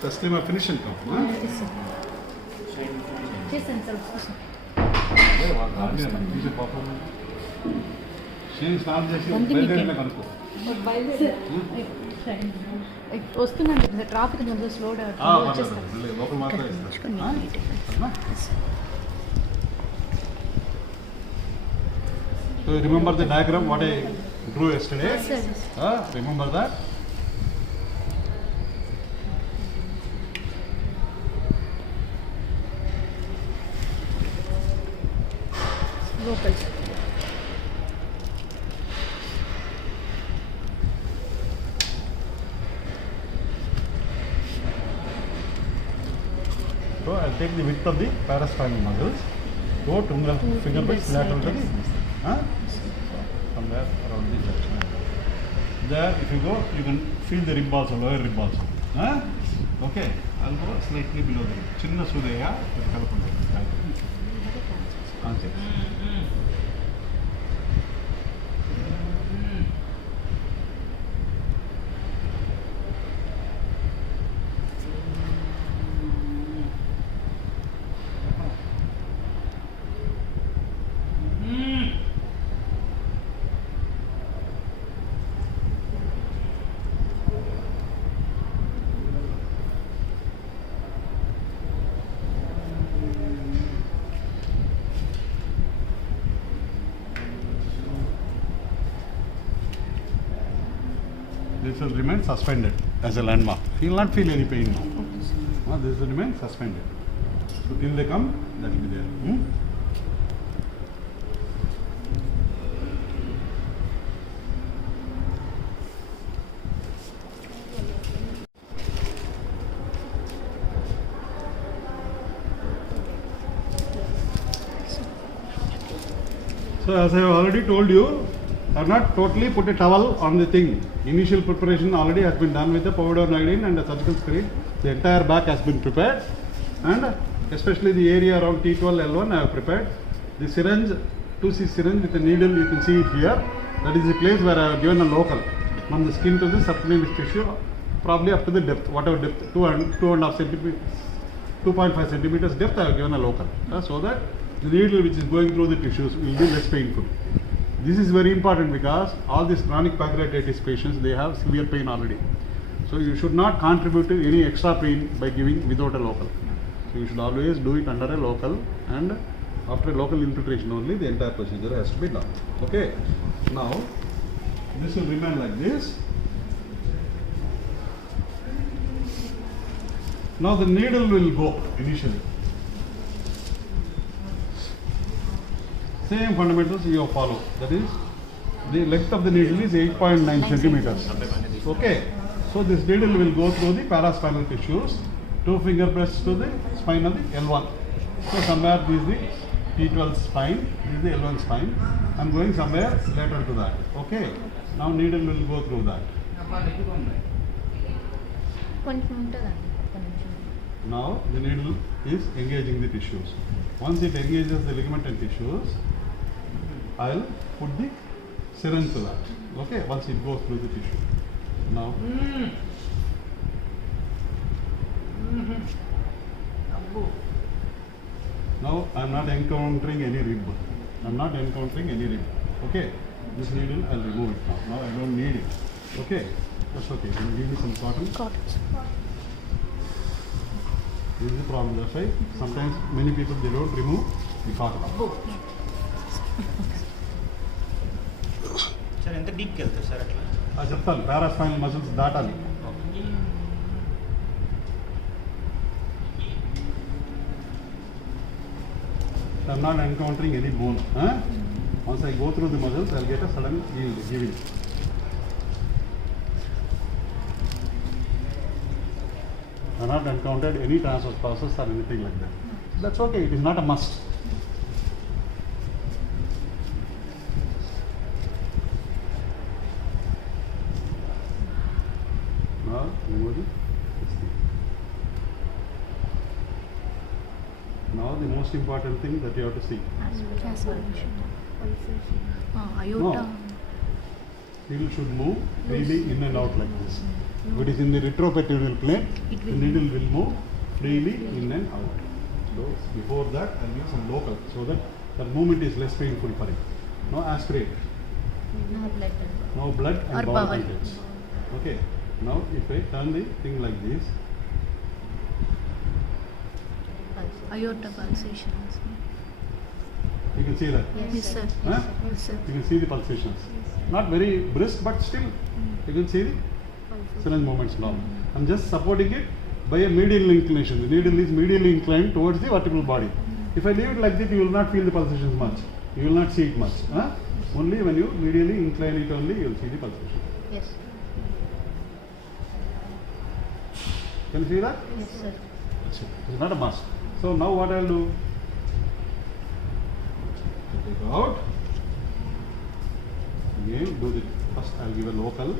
First time I finish and come. Yes, sir. Yes, sir. వస్తుందండి traffic కొంచెం slow So remember the diagram what I drew yesterday? Yes, sir. Remember that? Vocals. So I'll take the width of the paraspinal muscles. Go to finger base lateral to the somewhere around the junction. There, if you go, you can feel the rib also, lower rib also. Okay, I'll go slightly below the rib. Chinna sudaya, this will remain suspended as a landmark. You will not feel any pain now. This will remain suspended. So till they come, that will be there. So as I have already told you, I have not totally put a towel on the thing. Initial preparation already has been done with the povidone iodine and the surgical screen. The entire back has been prepared, and especially the area around T12 L1 I have prepared. The syringe, 2C syringe with the needle, you can see it here. That is the place where I have given a local from the skin to the subcutaneous tissue, probably up to the depth, whatever depth, 2.5 centimeters, 2.5 centimeters depth I have given a local, so that the needle which is going through the tissues will be less painful. This is very important because all these chronic pancreatitis patients, they have severe pain already. So you should not contribute to any extra pain by giving without a local. So you should always do it under a local, and after a local infiltration only the entire procedure has to be done. Okay. Now this will remain like this. Now the needle will go initially. Same fundamentals you follow. That is, the length of the needle is 8.9 centimeters. Okay. So this needle will go through the paraspinal tissues, 2 finger breadths to the spine of the L1. So somewhere this is the T12 spine, this is the L1 spine. I am going somewhere lateral to that. Okay. Now needle will go through that. Now the needle is engaging the tissues. Once it engages the ligament and tissues, I will put the syringe to that. Okay, once it goes through the tissue. Now, now I am not encountering any rib. I am not encountering any rib. Okay, this needle I will remove it now. Now I don't need it. Okay, that's okay. Can you give me some cotton? Cotton. This is the problem. That's why sometimes many people they don't remove the cotton. Sir, ఎంత deep కి వెళ్తారు sir అట్లా? చెప్తాను, paraspinal muscles దాటాలి. I am not encountering any bone. Once I go through the muscles, I will get a sudden giving. I have not encountered any transverse process or anything like that. That's okay, it is not a must. Now, remove this thing. Now the most important thing that you have to see. Aorta. needle should move freely in and out like this. If it is in the retroperitoneal plane, the needle will move freely in and out. So before that, I'll give some local so that the movement is less painful for it. Now aspirate. No blood. No blood and Or bowel bowel. contents. Okay. Now if I turn the thing like this, Aorta pulsation. you can see that. Yes, sir. Huh? Yes, sir. You can see the pulsations. Not very brisk, but still you can see the syringe movements now. I'm just supporting it by a medial inclination. The needle is medially inclined towards the vertebral body. If I leave it like that, you will not feel the pulsations much. You will not see it much. Huh? Only when you medially incline it only, you will see the pulsation. Yes. Can you see that? Yes, sir. That's it. It's not a must. So now what I'll do? Take it out. Again, do the first. I'll give a local.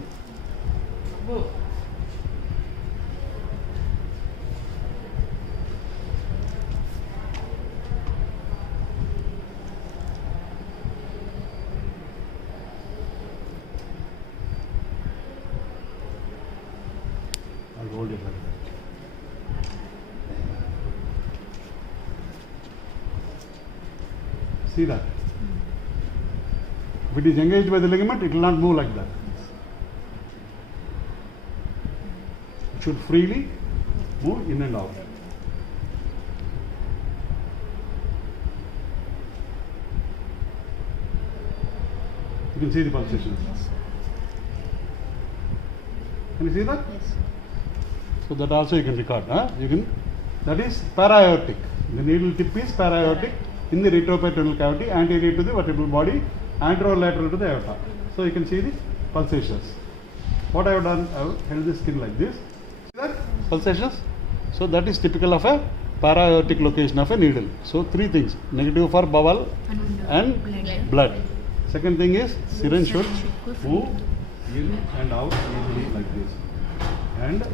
I'll hold it like that. See that? If it is engaged by the ligament, it will not move like that. It should freely move in and out. You can see the pulsations. Yes, sir. Can you see that? Yes, sir. So that also you can record. You can. That is para-aortic. The needle tip is para-aortic in the retroperitoneal cavity, anterior to the vertebral body, anterolateral to the aorta. So you can see the pulsations. What I have done, I have held the skin like this. See that? Pulsations. So that is typical of a para-aortic location of a needle. So three things: negative for bowel and blood. Second thing is syringe should move in and out easily like this. And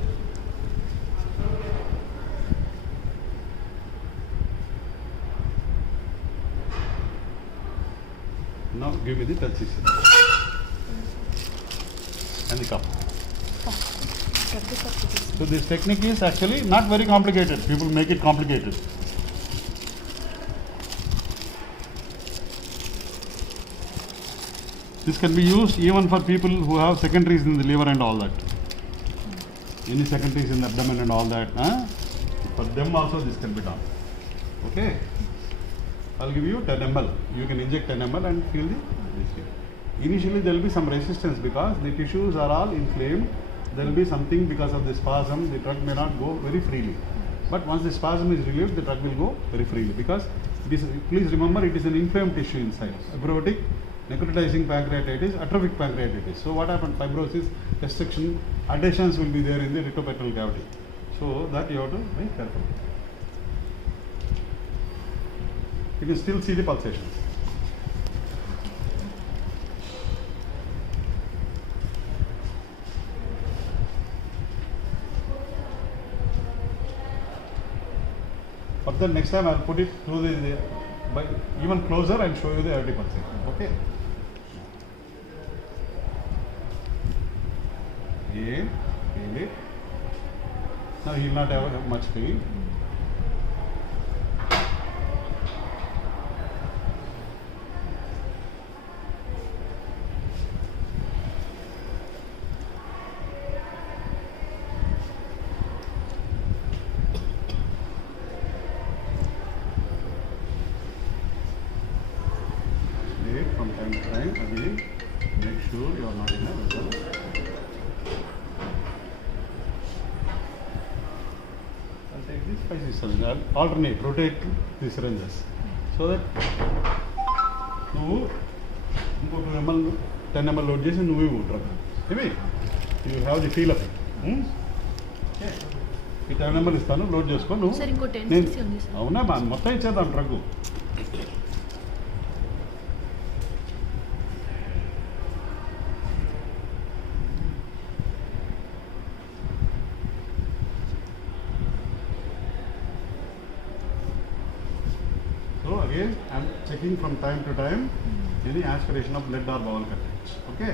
now give me the touch system and the cup. So this technique is actually not very complicated. People make it complicated. This can be used even for people who have secondaries in the liver and all that. Any secondaries in the abdomen and all that. For them also this can be done. Okay. I'll give you 10 ml. You can inject 10 ml and feel this here. Initially there will be some resistance because the tissues are all inflamed. There will be something because of the spasm. The drug may not go very freely. But once the spasm is relieved, the drug will go very freely because it is. Please remember, it is an inflamed tissue inside. Fibrotic, necrotizing pancreatitis, atrophic pancreatitis. So what happens? Fibrosis, restriction, adhesions will be there in the retroperitoneal cavity. So that you have to be careful. You can still see the pulsations. But then next time I'll put it through the by even closer and show you the early pulsation. Okay. Again, feel it. Now he will not have much pain. From time to time, again, make sure you are not in a vessel. I'll take this 5 syringes. I'll alternate, rotate the syringes so that you 2 ml, 10 ml load చేసి నువ్వే drug. Maybe you have the feel of it. ఈ 10 ml ఇస్తాను, load చేసుకో నువ్వు. Sir ఇంకో 10 cc ఉంది sir. అవునా మొత్తం ఇచ్చేద్దాం drug. So again, I am checking from time to time any aspiration of blood or bowel contents. Okay.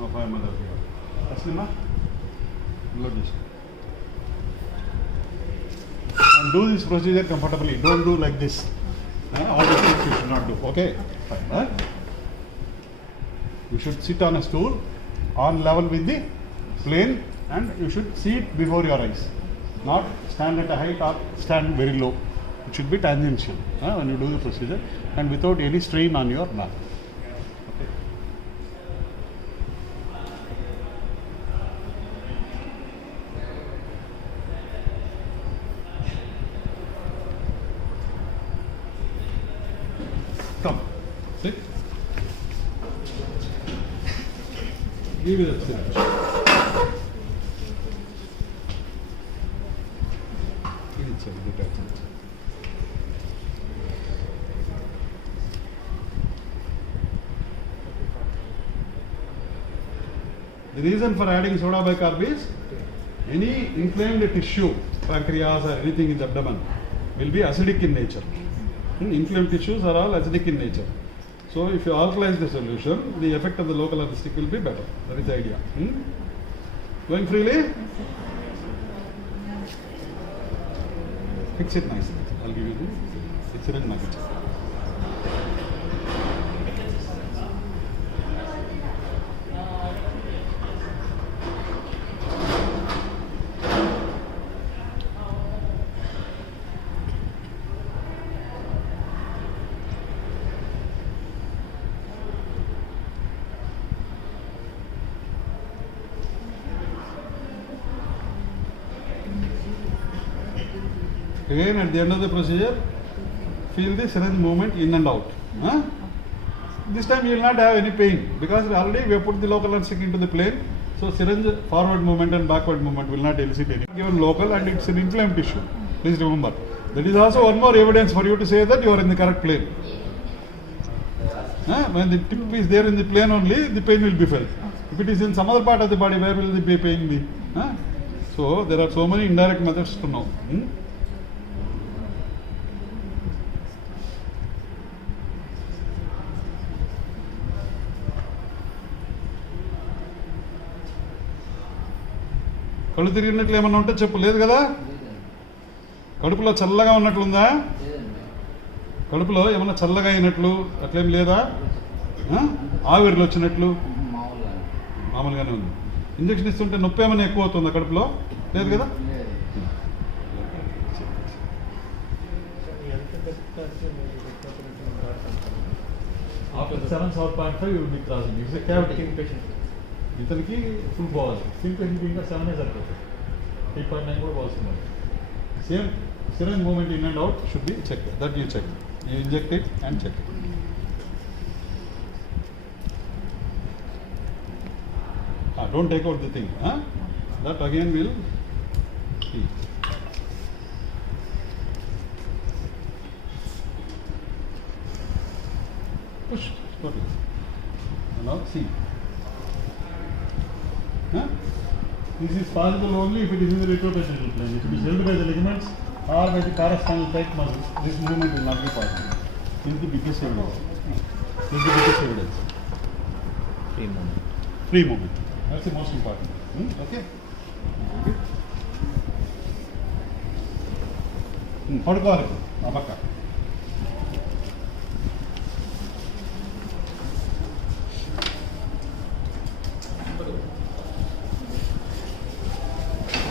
of my mother. Aslima, load this. And do this procedure comfortably. Don't do like this. All the things you should not do. Okay? Fine. You should sit on a stool on level with the plane, and you should see it before your eyes. Not stand at a height or stand very low. It should be tangential when you do the procedure and without any strain on your back. Okay. Come, sit. Give it a syringe. The reason for adding soda bicarb is any inflamed tissue, pancreas or anything in the abdomen will be acidic in nature. Inflamed tissues are all acidic in nature. So if you alkalize the solution, the effect of the local anesthetic will be better. That is the idea. Going freely? Fix it nicely. I'll give you the syringe magnet. Again, at the end of the procedure, feel the syringe movement in and out. This time you will not have any pain because already we have put the local anesthetic into the plane. So syringe forward movement and backward movement will not elicit any. Given local and it's an inflamed tissue. Please remember. That is also one more evidence for you to say that you are in the correct plane. When the tip is there in the plane only, the pain will be felt. If it is in some other part of the body, where will the pain be? So there are so many indirect methods to know. కళ్ళు తిరిగినట్లు ఏమన్నా ఉంటే చెప్పు. లేదు కదా? కడుపులో చల్లగా ఉన్నట్లుందా? కడుపులో ఏమన్నా చల్లగా అయినట్లు అట్లేం లేదా? ఆవిరిలో వచ్చినట్లు మామూలుగానే ఉంది. ఇంజక్షన్ ఇస్తుంటే నొప్పి ఏమైనా ఎక్కువ అవుతుందా కడుపులో? లేదు కదా? After 7.5 you will be crossing. It's a cavity patient. ఇతనికి ఫుల్ పోవాలి. సింక్ పేషెంట్ ఇంకా 7 సరిపోతుంది. 3.9 కూడా పోతుంది. Same syringe movement in and out should be checked. That you check. You inject it and check it. Don't take out the thing. That again will see. Push slowly. Now see. This is possible only if it is in the retrotangential plane. If it is held by the ligaments or by the corresponding tight muscles, this movement will not be possible. This is the biggest evidence. This is the biggest evidence. Free movement. Free movement. That's the most important. Okay? పడుకోవాలి ఆ పక్క.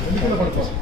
వెనుకల పడుకోవాలి.